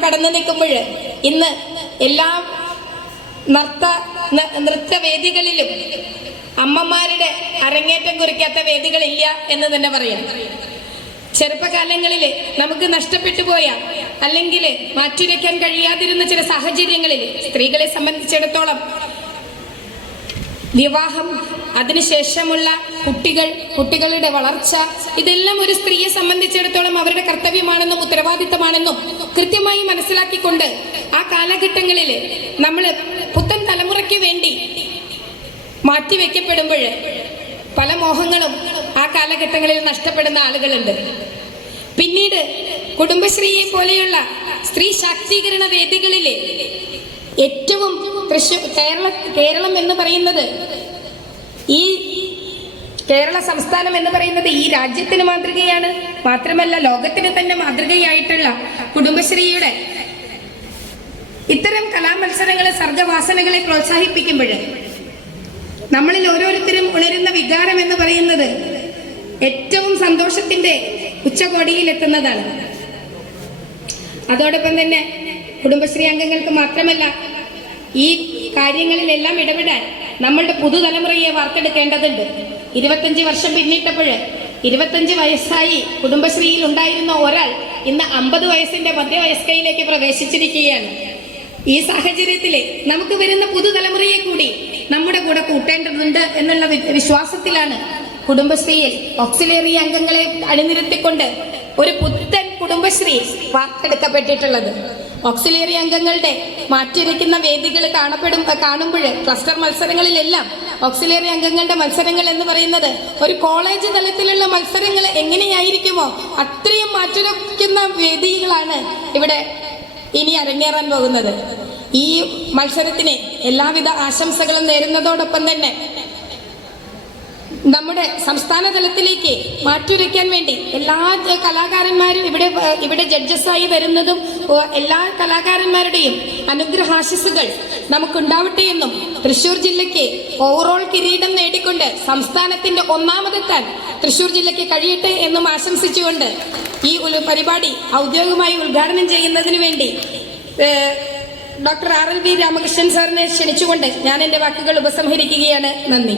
കടന്നു നിൽക്കുമ്പോൾ ഇന്ന് എല്ലാ നർത്ത നൃത്തവേദികളിലും അമ്മമാരുടെ അരങ്ങേറ്റം കുറിക്കാത്ത വേദികളില്ല എന്ന് തന്നെ പറയാം. ചെറുപ്പകാലങ്ങളിൽ നമുക്ക് നഷ്ടപ്പെട്ടു പോയ അല്ലെങ്കിൽ മാറ്റിവെക്കാൻ കഴിയാതിരുന്ന ചില സാഹചര്യങ്ങളിൽ സ്ത്രീകളെ സംബന്ധിച്ചിടത്തോളം വിവാഹം അതിനുശേഷമുള്ള കുട്ടികൾ കുട്ടികളുടെ വളർച്ച ഇതെല്ലാം ഒരു സ്ത്രീയെ സംബന്ധിച്ചിടത്തോളം അവരുടെ കർത്തവ്യമാണെന്നും ഉത്തരവാദിത്തമാണെന്നും കൃത്യമായി മനസ്സിലാക്കിക്കൊണ്ട് ആ കാലഘട്ടങ്ങളിൽ നമ്മൾ പുത്തൻ തലമുറയ്ക്ക് വേണ്ടി മാറ്റിവെക്കപ്പെടുമ്പോൾ പല മോഹങ്ങളും ആ കാലഘട്ടങ്ങളിൽ നഷ്ടപ്പെടുന്ന ആളുകളുണ്ട്. പിന്നീട് കുടുംബശ്രീയെ പോലെയുള്ള സ്ത്രീ ശാക്തീകരണ ഏറ്റവും തൃശ്ശൂർ കേരള കേരളം എന്ന് പറയുന്നത് ഈ കേരള സംസ്ഥാനം എന്ന് പറയുന്നത് ഈ രാജ്യത്തിന് മാതൃകയാണ്. മാത്രമല്ല ലോകത്തിന് തന്നെ മാതൃകയായിട്ടുള്ള കുടുംബശ്രീയുടെ ഇത്തരം കലാമത്സരങ്ങളെ സർഗവാസനകളെ പ്രോത്സാഹിപ്പിക്കുമ്പോൾ നമ്മളിൽ ഓരോരുത്തരും ഉണരുന്ന വികാരം എന്ന് പറയുന്നത് ഏറ്റവും സന്തോഷത്തിന്റെ ഉച്ചകോടിയിൽ എത്തുന്നതാണ് അതോടൊപ്പം തന്നെ കുടുംബശ്രീ അംഗങ്ങൾക്ക് മാത്രമല്ല ഈ കാര്യങ്ങളിലെല്ലാം ഇടപെടാൻ നമ്മളുടെ പുതുതലമുറയെ വാർത്തെടുക്കേണ്ടതുണ്ട്. ഇരുപത്തഞ്ച് വർഷം പിന്നിട്ടപ്പോൾ ഇരുപത്തഞ്ച് വയസ്സായി കുടുംബശ്രീയിൽ ഉണ്ടായിരുന്ന ഒരാൾ ഇന്ന് അമ്പത് വയസ്സിന്റെ മധ്യവയസ്കയിലേക്ക് പ്രവേശിച്ചിരിക്കുകയാണ്. ഈ സാഹചര്യത്തിൽ നമുക്ക് വരുന്ന പുതുതലമുറയെ കൂടി നമ്മുടെ കൂടെ കൂട്ടേണ്ടതുണ്ട് എന്നുള്ള വിശ്വാസത്തിലാണ് കുടുംബശ്രീയിൽ ഓക്സിലേറി അംഗങ്ങളെ അണിനിരത്തിക്കൊണ്ട് ഒരു പുത്തൻ കുടുംബശ്രീ വാർത്തെടുക്കപ്പെട്ടിട്ടുള്ളത്. ഓക്സിലേറി അംഗങ്ങളുടെ മാറ്റിവെക്കുന്ന വേദികൾ കാണപ്പെടും കാണുമ്പോൾ ക്ലസ്റ്റർ മത്സരങ്ങളിലെല്ലാം ഓക്സിലേറി അംഗങ്ങളുടെ മത്സരങ്ങൾ എന്ന് പറയുന്നത് ഒരു കോളേജ് തലത്തിലുള്ള മത്സരങ്ങൾ എങ്ങനെയായിരിക്കുമോ അത്രയും മാറ്റിവെക്കുന്ന വേദികളാണ് ഇവിടെ ഇനി അരങ്ങേറാൻ പോകുന്നത്. ഈ മത്സരത്തിന് എല്ലാവിധ ആശംസകളും നേരുന്നതോടൊപ്പം തന്നെ നമ്മുടെ സംസ്ഥാന തലത്തിലേക്ക് മാറ്റുരയ്ക്കാൻ വേണ്ടി എല്ലാ കലാകാരന്മാരും ഇവിടെ ഇവിടെ ജഡ്ജസായി വരുന്നതും എല്ലാ കലാകാരന്മാരുടെയും അനുഗ്രഹാശിസുകൾ നമുക്കുണ്ടാവട്ടെ എന്നും തൃശൂർ ജില്ലയ്ക്ക് ഓവറോൾ കിരീടം നേടിക്കൊണ്ട് സംസ്ഥാനത്തിന്റെ ഒന്നാമതെത്താൻ തൃശൂർ ജില്ലയ്ക്ക് കഴിയട്ടെ എന്നും ആശംസിച്ചുകൊണ്ട് ഈ പരിപാടി ഔദ്യോഗികമായി ഉദ്ഘാടനം ചെയ്യുന്നതിന് വേണ്ടി doctor R L V Ramakrishnan സാറിനെ ക്ഷണിച്ചുകൊണ്ട് ഞാൻ എന്റെ വാക്കുകൾ ഉപസംഹരിക്കുകയാണ്. നന്ദി.